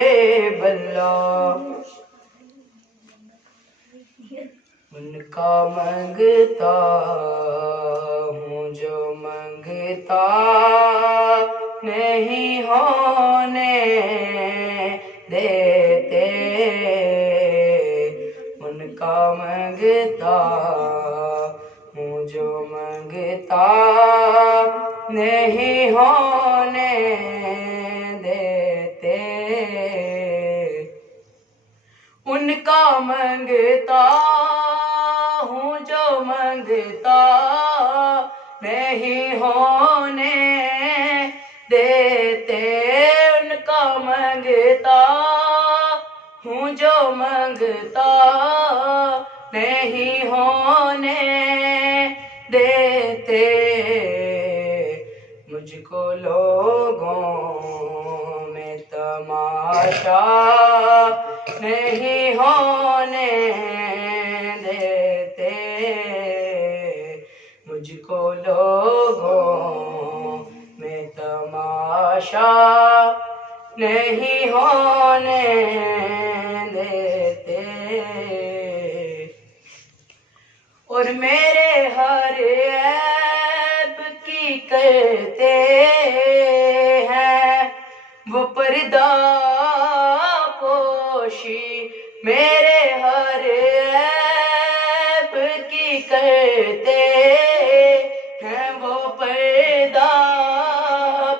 बल्ला उनका मंगता हूँ जो मंगता नहीं होने देते, उनका मंगता हूँ जो मंगता नहीं होने देते, उनका मंगता हूँ जो मंगता नहीं होने देते, उनका मंगता हूँ जो मंगता नहीं होने देते, मुझको लोगों में तमाशा नहीं होने देते, मुझको लोगों में तमाशा नहीं होने देते, और मेरे हर ऐब की करते हैं वो पर्दा पोशी, मेरे हर ऐब की करते हैं वो पर्दा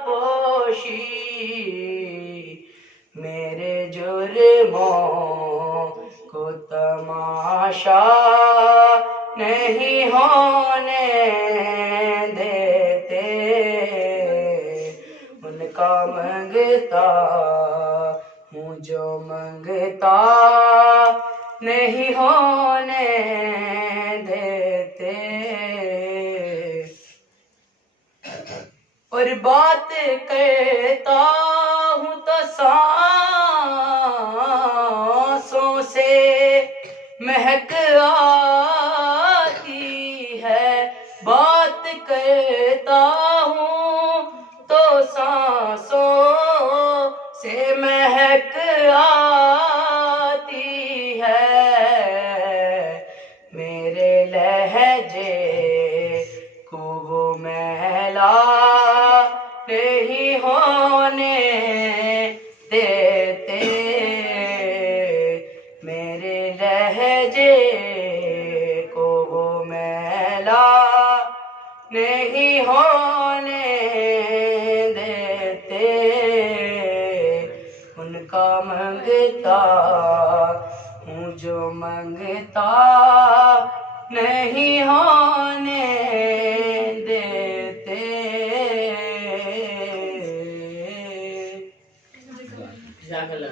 पोशी, मेरे जुर्मों को तमाशा नहीं होने देते, उनका मंगता हूँ जो मंगता नहीं होने देते, और बात करता हूँ तो सांसों से महक आती है, बात करता हूँ तो सांसों से महक आती है, मेरे लहजे को वो मैला नहीं होने देते, मेरे लहजे को वो मैला नहीं होने देते, उनका मंगता हूँ जो मंगता नहीं होने देते। जागला